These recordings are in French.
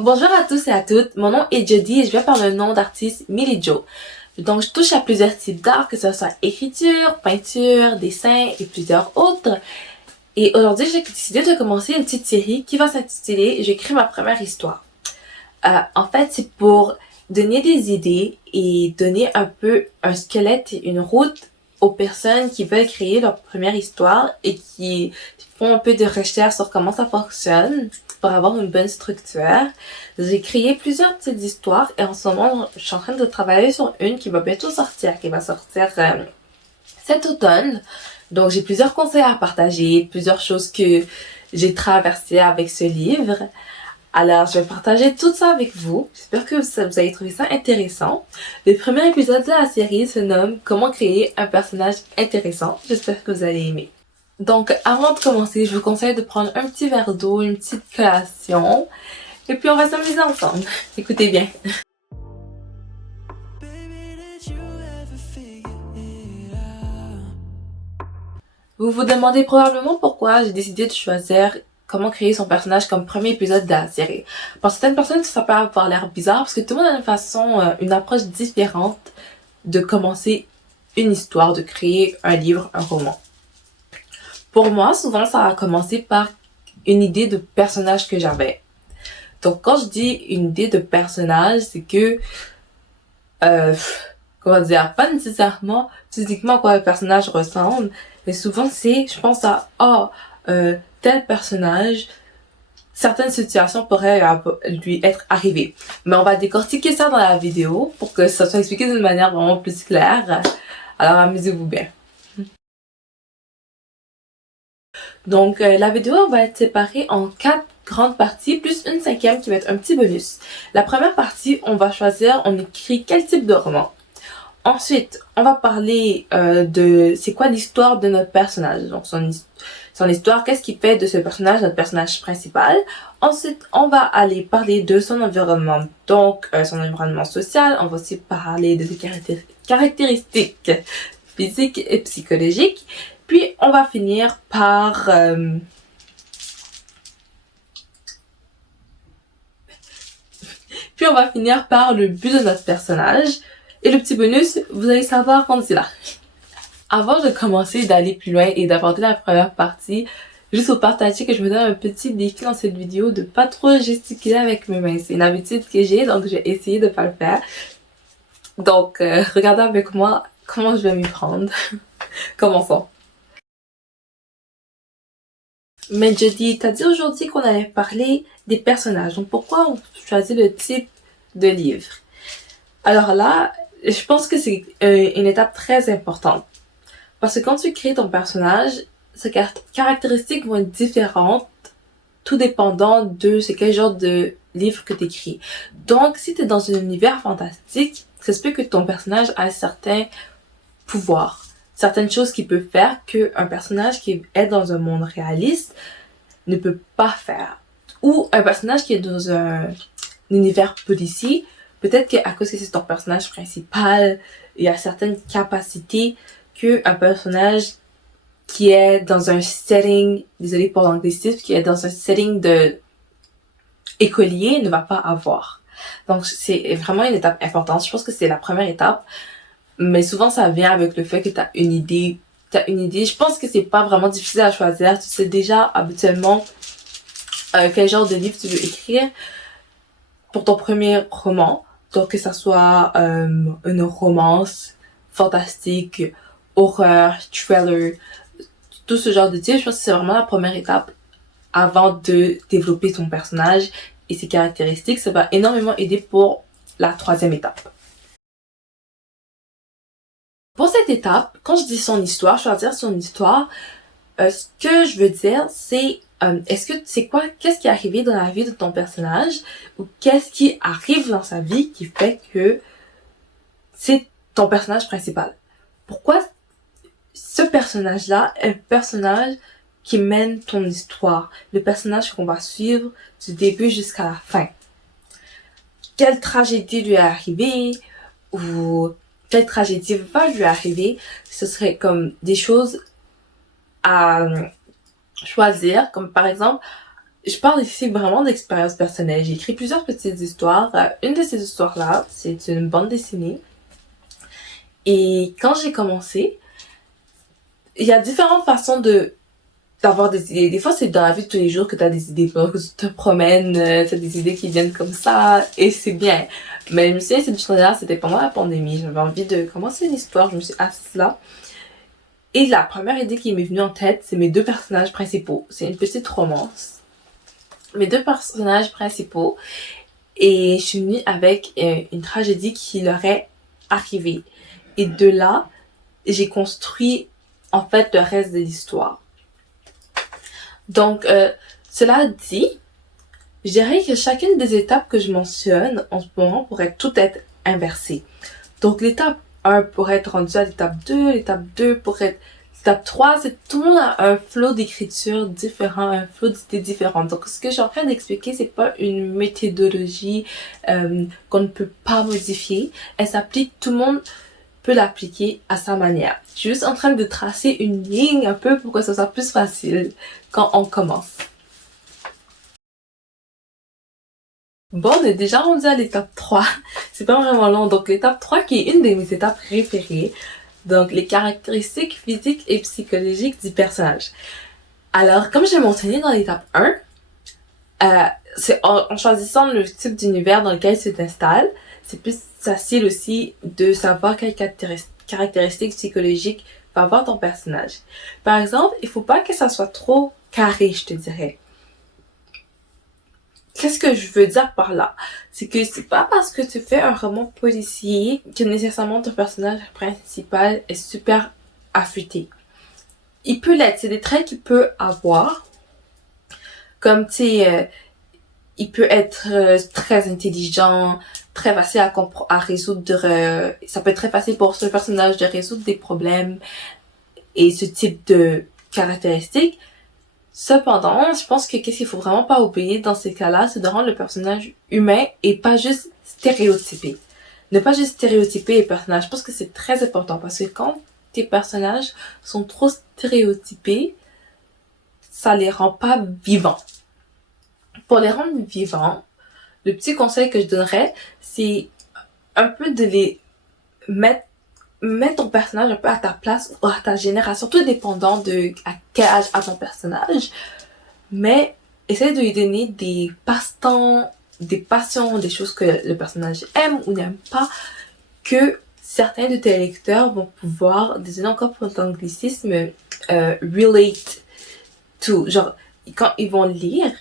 Bonjour à tous et à toutes, mon nom est Jody et je viens par le nom d'artiste Millie Joe. Donc je touche à plusieurs types d'art, que ce soit écriture, peinture, dessin et plusieurs autres. Et aujourd'hui j'ai décidé de commencer une petite série qui va s'intituler J'écris ma première histoire. En fait c'est pour donner des idées et donner un peu un squelette et une route aux personnes qui veulent créer leur première histoire et qui font un peu de recherche sur comment ça fonctionne pour avoir une bonne structure. J'ai créé plusieurs petites histoires et en ce moment, je suis en train de travailler sur une qui va bientôt sortir, qui va sortir cet automne. Donc, j'ai plusieurs conseils à partager, plusieurs choses que j'ai traversées avec ce livre. Alors, je vais partager tout ça avec vous. J'espère que vous allez trouver ça intéressant. Le premier épisode de la série se nomme Comment créer un personnage intéressant. J'espère que vous allez aimer. Donc, avant de commencer, je vous conseille de prendre un petit verre d'eau, une petite collation. Et puis, on va s'amuser ensemble. Écoutez bien. Vous vous demandez probablement pourquoi j'ai décidé de choisir comment créer son personnage comme premier épisode de la série. Pour certaines personnes, ça peut avoir l'air bizarre parce que tout le monde a une façon, une approche différente de commencer une histoire, de créer un livre, un roman. Pour moi, souvent, ça a commencé par une idée de personnage que j'avais. Donc, quand je dis une idée de personnage, c'est que, comment dire, pas nécessairement physiquement à quoi le personnage ressemble, mais souvent c'est, je pense à, tel personnage, certaines situations pourraient lui être arrivées. Mais on va décortiquer ça dans la vidéo pour que ça soit expliqué d'une manière vraiment plus claire. Alors amusez-vous bien. Donc la vidéo va être séparée en 4 grandes parties, plus une cinquième qui va être un petit bonus. La première partie, on va choisir, on écrit quel type de roman. Ensuite, on va parler de c'est quoi l'histoire de notre personnage. Donc son histoire, qu'est-ce qui fait de ce personnage notre personnage principal. Ensuite, on va aller parler de son environnement. Donc son environnement social, on va aussi parler de ses caractéristiques physiques et psychologiques. Puis on va finir par le but de notre personnage. Et le petit bonus, vous allez savoir quand c'est là. Avant de commencer d'aller plus loin et d'aborder la première partie, juste au partager que je me donne un petit défi dans cette vidéo de pas trop gesticuler avec mes mains. C'est une habitude que j'ai, donc je vais essayer de pas le faire. Donc, regardez avec moi comment je vais m'y prendre. Commençons. Mais Jody, t'as dit aujourd'hui qu'on allait parler des personnages. Donc pourquoi on choisit le type de livre? Alors là, je pense que c'est une étape très importante. Parce que quand tu crées ton personnage, ses caractéristiques vont être différentes, tout dépendant de c'est quel genre de livre que tu écris. Donc, si tu es dans un univers fantastique, ça se peut que ton personnage a certains pouvoirs, certaines choses qu'il peut faire qu'un personnage qui est dans un monde réaliste ne peut pas faire. Ou un personnage qui est dans un univers policier, peut-être qu'à cause que c'est ton personnage principal, il y a certaines capacités qu'un personnage qui est dans un setting, désolé pour l'anglicisme, qui est dans un setting de écolier ne va pas avoir. Donc c'est vraiment une étape importante. Je pense que c'est la première étape, mais souvent ça vient avec le fait que t'as une idée. Je pense que c'est pas vraiment difficile à choisir. Tu sais déjà habituellement quel genre de livre tu veux écrire pour ton premier roman. Donc que ça soit une romance fantastique, horreur, thriller, tout ce genre de type. Je pense que c'est vraiment la première étape avant de développer ton personnage et ses caractéristiques. Ça va énormément aider pour la troisième étape. Pour cette étape, quand je dis son histoire, je vais dire son histoire. Ce que je veux dire, c'est qu'est-ce qui est arrivé dans la vie de ton personnage ou qu'est-ce qui arrive dans sa vie qui fait que c'est ton personnage principal. Pourquoi ce personnage-là est le personnage qui mène ton histoire, le personnage qu'on va suivre du début jusqu'à la fin. Quelle tragédie lui est arrivée ou quelle tragédie va lui arriver, ce serait comme des choses à choisir, comme par exemple je parle ici vraiment d'expérience personnelle. J'ai écrit plusieurs petites histoires. Une de ces histoires-là, c'est une bande dessinée. Et quand j'ai commencé, il y a différentes façons d'avoir des idées. Des fois, c'est dans la vie de tous les jours que t'as des idées, que tu te promènes, t'as des idées qui viennent comme ça, et c'est bien. Mais je me souviens, cette journée-là, c'était pendant la pandémie. J'avais envie de commencer une histoire, je me suis assise là. Et la première idée qui m'est venue en tête, c'est mes deux personnages principaux. C'est une petite romance. Mes deux personnages principaux. Et je suis venue avec une tragédie qui leur est arrivée. Et de là, j'ai construit, en fait, le reste de l'histoire. Donc, cela dit, je dirais que chacune des étapes que je mentionne en ce moment pourrait tout être inversée. Donc, l'étape 1 pourrait être rendue à l'étape 2, l'étape 2 pourrait être l'étape 3. Tout le monde a un flot d'écriture différent, un flot d'idées différentes. Donc, ce que je suis en train d'expliquer, c'est pas une méthodologie qu'on ne peut pas modifier. Elle s'applique, tout le monde peut l'appliquer à sa manière. Je suis juste en train de tracer une ligne un peu pour que ce soit plus facile quand on commence. Bon, on est déjà rendu à l'étape 3. C'est pas vraiment long. Donc, l'étape 3 qui est une de mes étapes préférées. Donc, les caractéristiques physiques et psychologiques du personnage. Alors, comme j'ai mentionné dans l'étape 1, c'est en choisissant le type d'univers dans lequel tu t'installes, c'est plus facile aussi de savoir quelles caractéristiques psychologiques va avoir ton personnage. Par exemple, il faut pas que ça soit trop carré, je te dirais. Qu'est-ce que je veux dire par là? C'est que c'est pas parce que tu fais un roman policier que nécessairement ton personnage principal est super affûté. Il peut l'être, c'est des traits qu'il peut avoir. Comme, tu sais, il peut être très intelligent, très facile à résoudre. Ça peut être très facile pour ce personnage de résoudre des problèmes et ce type de caractéristiques. Cependant, je pense que qu'est-ce qu'il faut vraiment pas oublier dans ces cas-là, c'est de rendre le personnage humain et pas juste stéréotypé. Ne pas juste stéréotyper les personnages. Je pense que c'est très important parce que quand tes personnages sont trop stéréotypés, ça les rend pas vivants. Pour les rendre vivants, le petit conseil que je donnerais, c'est un peu de les mettre ton personnage un peu à ta place ou à ta génération, tout dépendant de à quel âge a ton personnage. Mais essaye de lui donner des passe-temps, des passions, des choses que le personnage aime ou n'aime pas, que certains de tes lecteurs vont pouvoir, désolé encore pour l'anglicisme, relate to. Genre, quand ils vont lire,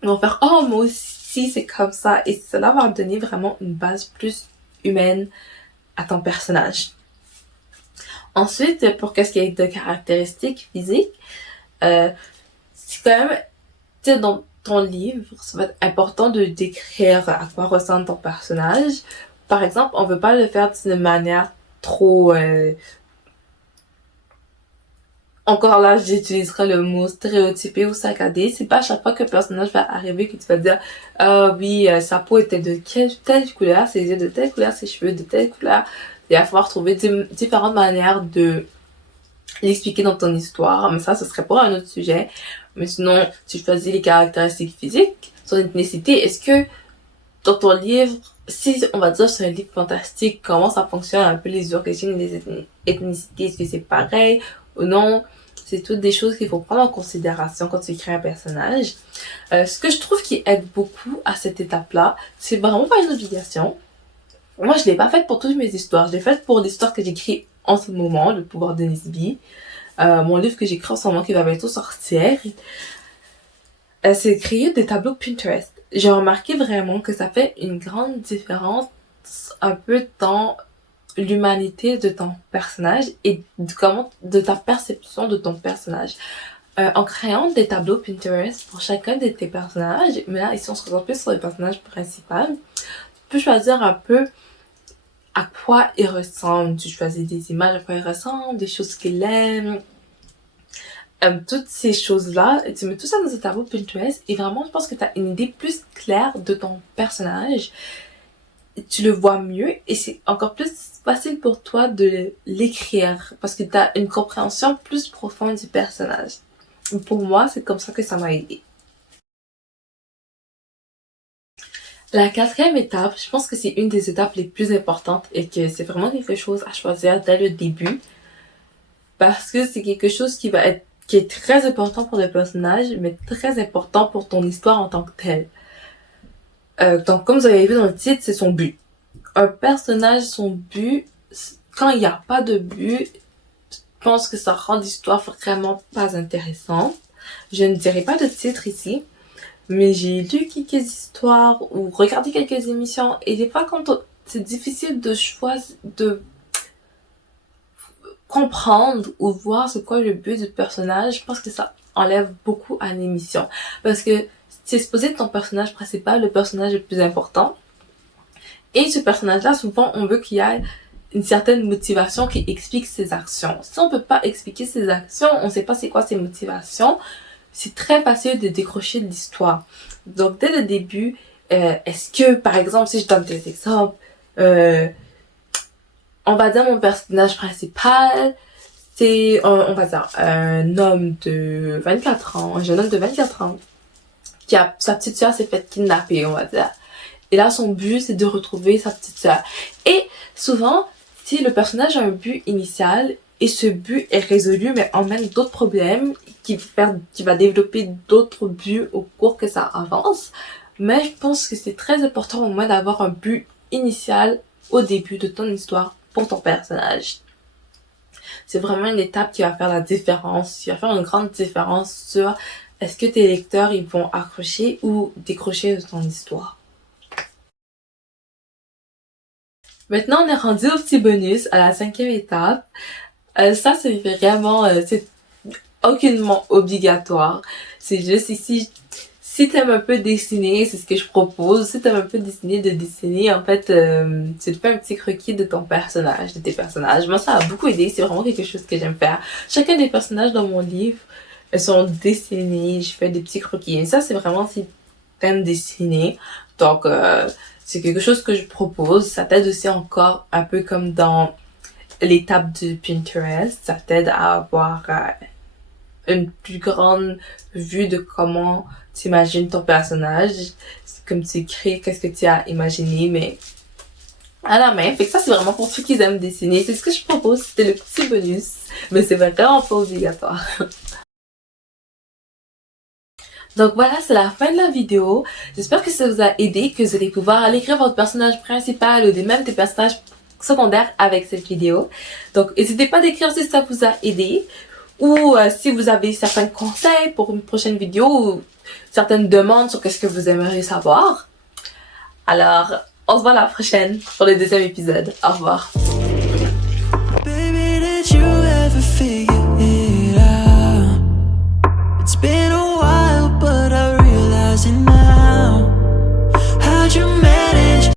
ils vont faire « Oh, moi aussi, c'est comme ça ». Et cela va donner vraiment une base plus humaine à ton personnage. Ensuite, pour qu'est-ce qui est de caractéristiques physiques, c'est quand même, tu sais, dans ton livre, ça va être important de décrire à quoi ressemble ton personnage. Par exemple, on veut pas le faire d'une manière trop... Encore là, j'utiliserai le mot stéréotypé ou saccadé. C'est pas à chaque fois que le personnage va arriver que tu vas dire « Ah oui, sa peau était de telle couleur, ses yeux de telle couleur, ses cheveux de telle couleur. » Il va falloir trouver différentes manières de l'expliquer dans ton histoire. Mais ça, ce serait pour un autre sujet. Mais sinon, tu choisis les caractéristiques physiques, son ethnicité. Est-ce que dans ton livre, si on va dire c'est un livre fantastique, comment ça fonctionne un peu les origines et les ethnicités, est-ce que c'est pareil ou non? C'est toutes des choses qu'il faut prendre en considération quand tu écris un personnage. Ce que je trouve qui aide beaucoup à cette étape-là, c'est vraiment pas une obligation. Moi, je l'ai pas faite pour toutes mes histoires. Je l'ai faite pour l'histoire que j'écris en ce moment, Le pouvoir de Nisby. Mon livre que j'écris en ce moment qui va bientôt sortir. C'est créer des tableaux Pinterest. J'ai remarqué vraiment que ça fait une grande différence un peu dans l'humanité de ton personnage et de ta perception de ton personnage. En créant des tableaux Pinterest pour chacun de tes personnages, mais là ici on se concentre plus sur le personnage principal, tu peux choisir un peu à quoi il ressemble. Tu choisis des images à quoi il ressemble, des choses qu'il aime, toutes ces choses-là, tu mets tout ça dans un tableau Pinterest et vraiment je pense que tu as une idée plus claire de ton personnage. Tu le vois mieux et c'est encore plus facile pour toi de l'écrire parce que tu as une compréhension plus profonde du personnage. Pour moi, c'est comme ça que ça m'a aidé. La quatrième étape, je pense que c'est une des étapes les plus importantes et que c'est vraiment quelque chose à choisir dès le début parce que c'est quelque chose qui est très important pour le personnage, mais très important pour ton histoire en tant que telle. Donc, comme vous avez vu dans le titre, c'est son but. Un personnage, son but, quand il n'y a pas de but, je pense que ça rend l'histoire vraiment pas intéressante. Je ne dirai pas de titre ici, mais j'ai lu quelques histoires ou regardé quelques émissions et des fois quand c'est difficile de choisir, de comprendre ou voir c'est quoi le but du personnage, je pense que ça enlève beaucoup à l'émission. Parce que c'est supposé être ton personnage principal, le personnage le plus important. Et ce personnage-là, souvent, on veut qu'il y ait une certaine motivation qui explique ses actions. Si on peut pas expliquer ses actions, on sait pas c'est quoi ses motivations, c'est très facile de décrocher de l'histoire. Donc, dès le début, est-ce que, par exemple, si je donne des exemples, on va dire mon personnage principal, c'est, on va dire, un homme de 24 ans, un jeune homme de 24 ans, qui a, sa petite sœur s'est fait kidnapper, on va dire. Et là, son but, c'est de retrouver sa petite sœur. Et souvent, si le personnage a un but initial, et ce but est résolu, mais emmène d'autres problèmes, qui va développer d'autres buts au cours que ça avance. Mais je pense que c'est très important au moins d'avoir un but initial au début de ton histoire pour ton personnage. C'est vraiment une étape qui va faire la différence, qui va faire une grande différence sur est-ce que tes lecteurs ils vont accrocher ou décrocher de ton histoire. Maintenant, on est rendu au petit bonus, à la 5e étape. Ça, c'est vraiment, c'est aucunement obligatoire. C'est juste ici, si t'aimes un peu dessiner, c'est ce que je propose. Si t'aimes un peu dessiner, de dessiner, en fait, tu te fais un petit croquis de ton personnage, de tes personnages. Moi, ça a beaucoup aidé. C'est vraiment quelque chose que j'aime faire. Chacun des personnages dans mon livre sont dessinés. Je fais des petits croquis. Et ça, c'est vraiment si t'aimes dessiner. Donc, c'est quelque chose que je propose. Ça t'aide aussi encore un peu comme dans l'étape de Pinterest. Ça t'aide à avoir une plus grande vue de comment tu imagines ton personnage. C'est comme tu crées qu'est-ce que tu as imaginé, mais à la main. Fait que ça, c'est vraiment pour ceux qui aiment dessiner. C'est ce que je propose. C'était le petit bonus. Mais c'est vraiment pas obligatoire. Donc voilà, c'est la fin de la vidéo. J'espère que ça vous a aidé, que vous allez pouvoir aller écrire votre personnage principal ou même des personnages secondaires avec cette vidéo. Donc n'hésitez pas d'écrire si ça vous a aidé ou si vous avez certains conseils pour une prochaine vidéo ou certaines demandes sur qu'est-ce que vous aimeriez savoir. Alors, on se voit la prochaine pour le deuxième épisode. Au revoir. Baby,